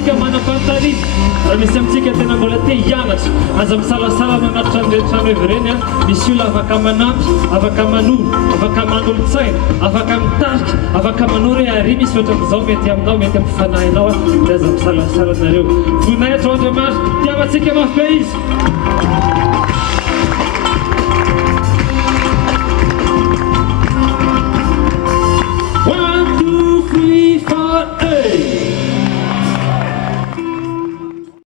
antsika manam-panontania raha misy amintsika tena mbola te hianatra aza misalasala manatitra trano evereny misy olona afaka manampy afaka manolo afaka manolo-tsaina afaka mitarika afaka manoro ary misy ohatran'izao mety aminao mety ampifanahynao dia aza misalasala nareo voninahitra ho andriamanitra tiavantsika mafy be izy